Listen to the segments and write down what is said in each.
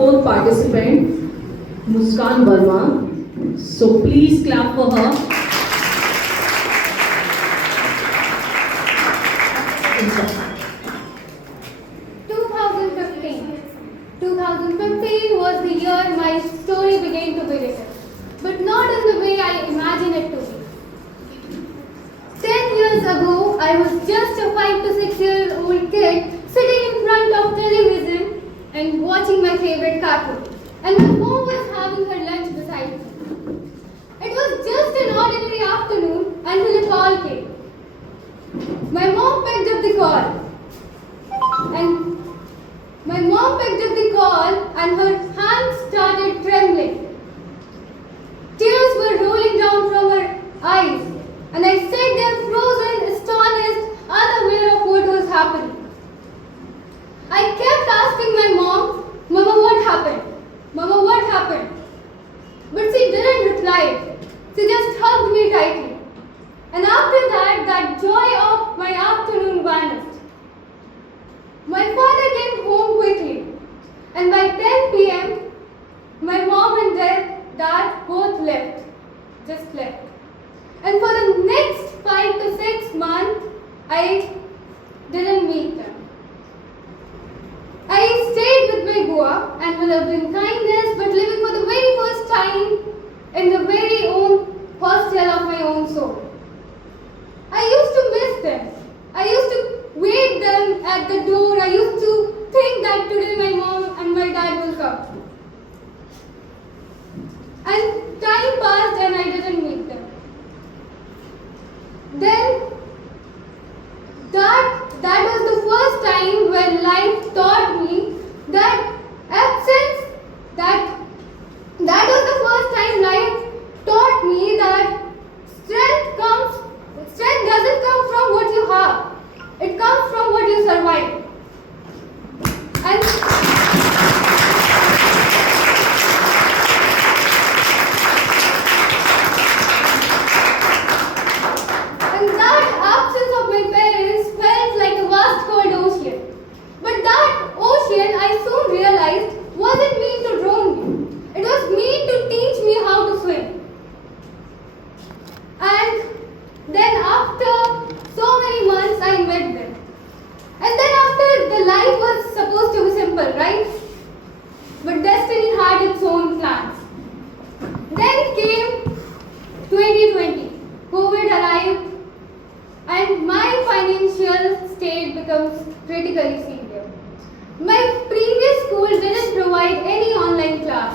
fourth participant, Muskan Verma. So please clap for her. 2015 was the year my story began to be written, but not in the way I imagined it to be. 10 years ago, I was just a 5 to 6-year-old kid sitting in front of television and watching my favorite cartoon, and my mom was having her lunch beside me. It was just an ordinary afternoon until a call came. My mom picked up the call, and her hands started trembling. Tears were rolling down from her eyes, and I sat there frozen, astonished, unaware of what was happening. I kept asking my mom, "Mama, what happened? Mama, what happened?" But she didn't reply. She just hugged me tightly. And after that, that joy of my afternoon vanished. My father came home quickly, and by 10 p.m., my mom and dad both left, just left. And for the next 5 to 6 months, I didn't meet them. I stayed with my Goa and lived in kindness, but living for the very first time in the very own hostel of my own soul. I used to miss them. I used to wait them at the door. I used to think that today my mom and my dad will come. And time passed and I didn't meet them. Then that was the first time when life taught me that absence, that was the first time life taught me that strength doesn't come from what you have. It comes from what you survive. And that absence of my parents felt like a vast cold ocean. But that ocean, I soon realized, wasn't meant to drown me. It was meant to teach me how to swim. And then after so many months, I met them. And then after, the life was supposed to be simple, right? But destiny had its own plans. Then came 2020. COVID arrived and my financial state becomes critically severe. My previous school didn't provide any online class.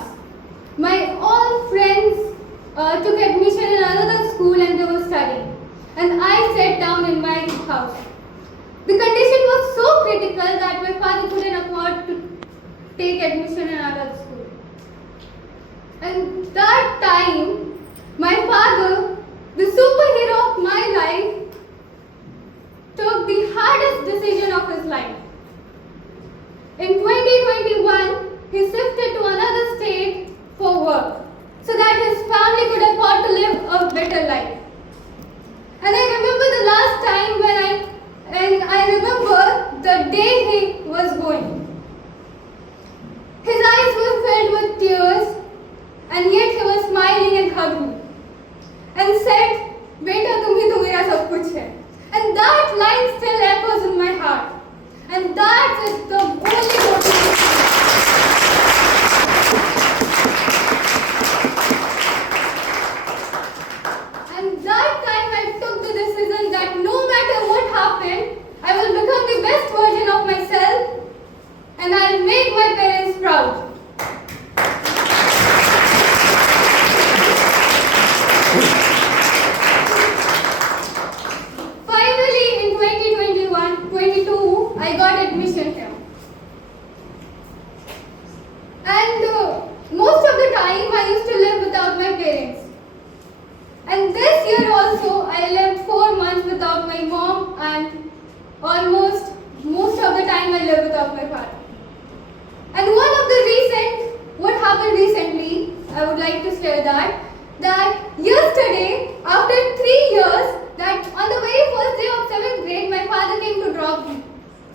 My all friends took admission in another school and they were studying. And I sat down in my house. The condition was so critical that my father couldn't afford to take admission in another school. And that time, my father, the superhero of my life, took the hardest decision of his life. In 2021, he shifted to another state for work so that his family could afford to live a better life. And I remember the last time I remember the day he was going. His eyes were filled with tears, and yet he was smiling and hugged me and said, "Beta, tumhi to mera sab kuch hai." And that line still echoes in my heart. And that is the only motivation. And that time I took the decision that no matter what happened, I will become the best version of myself and I'll make my parents proud. Finally, in 2021-22, I got admission here. And most of the time, I used to live without my parents. And this year also, I lived 4 months without my mom, and almost most of the time I live without my father. And what happened recently, I would like to share that yesterday, after 3 years, that on the very first day of 7th grade, my father came to drop me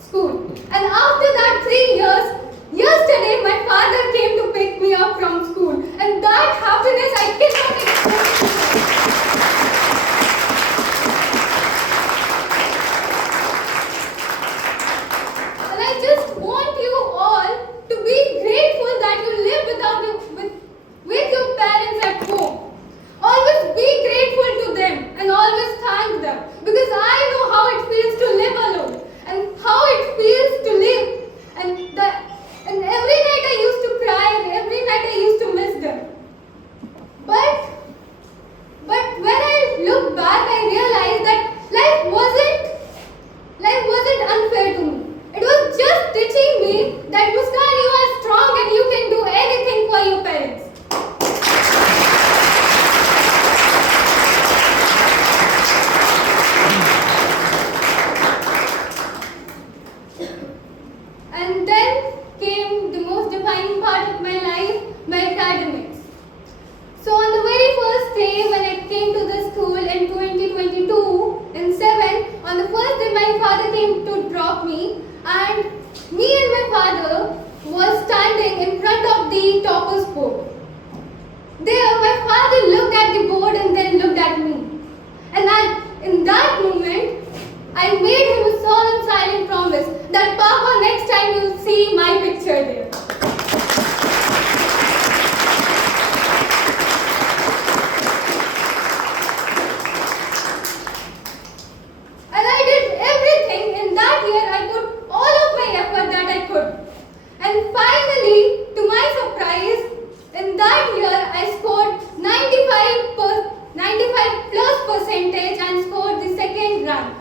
school. And after that 3 years, yesterday my father came of the topper's board. There, my father looked at the board and then looked at me. And in that moment, I made him a solemn silent promise that Papa, next time you'll see my picture there. And I did everything. In that year, I put all of my effort that I could. And finally, to my surprise, in that year, I scored 95 plus percentage and scored the second rank.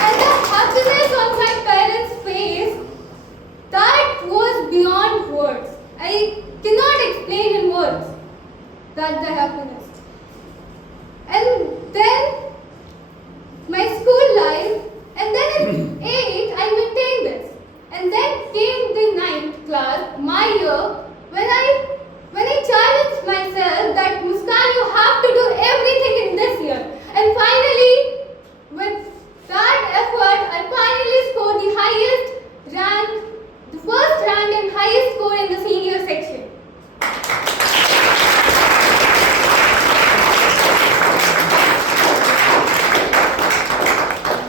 And the happiness on my parents' face, that was beyond words. I cannot explain in words that the happiness. And then my school life, and then in 8, I maintained this. And then came the 9th class, my year, when I challenged myself that Muskan, you have to do everything in this year. And finally, with that effort, I finally scored the highest rank, the first rank and highest score in the senior section.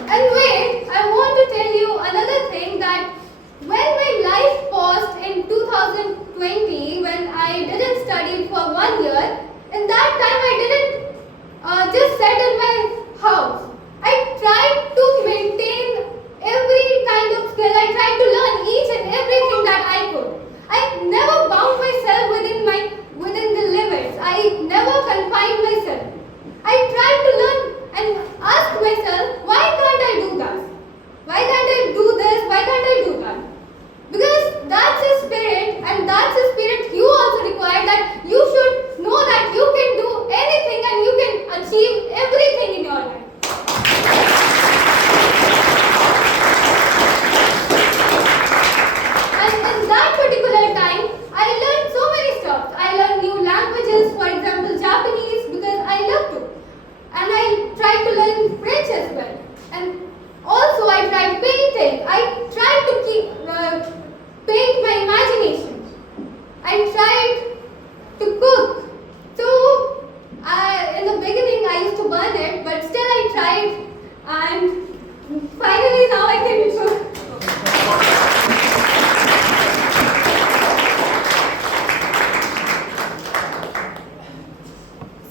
And wait, I want to tell you another thing, that when my life paused in 2020, when I didn't study for 1 year, in that time I didn't just sit in my house. I tried to maintain every kind of skill. I tried to learn each and everything that I could. I never bound myself within the limits. I never confined myself. I tried to learn and ask myself, why can't I do that? Why can't I do this? Why can't I do that? Because that's a spirit, and that's a spirit you also require, that you should know that you can do anything and you can achieve everything in your life. And in that particular time, I learned so many stuff. I learned new languages, for example, Japanese, because I love to. And I tried to learn French as well. And also I tried painting. I tried to paint my imagination. I tried to cook. So in the beginning I used to burn it, but still I tried, and finally now I can cook.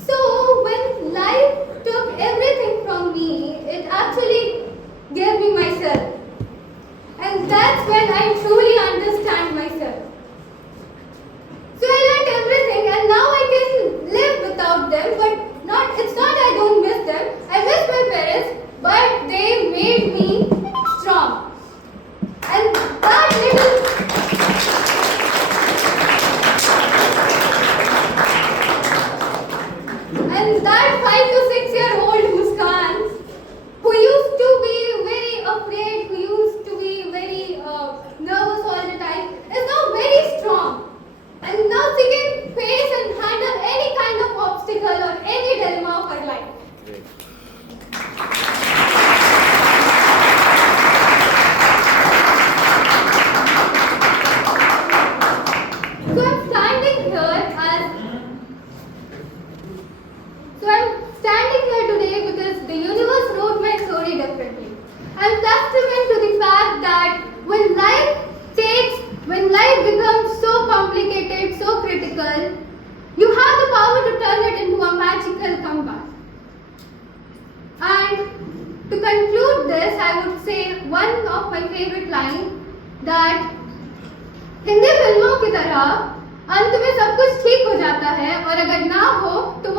So when life took everything from me, it actually gave me myself. And that's when I truly understand myself. So I learned everything, and now I can live without them, but it's not I don't miss them. I miss my parents, but they made me strong. And that that 5 to 6-year-old Muskan, who used to be very afraid, who used to be very nervous all the time, is now very strong. And now she can face and handle any kind of obstacle or any dilemma of her life. So I'm standing here today because the universe wrote my story differently. I'm testament to the fact that when life becomes so complicated, so critical, you have the power to turn it into a magical comeback. And to conclude this, I would say one of my favorite lines, that Hindi फिल्मों की तरह अंत में सब कुछ ठीक हो जाता है, और अगर ना हो तो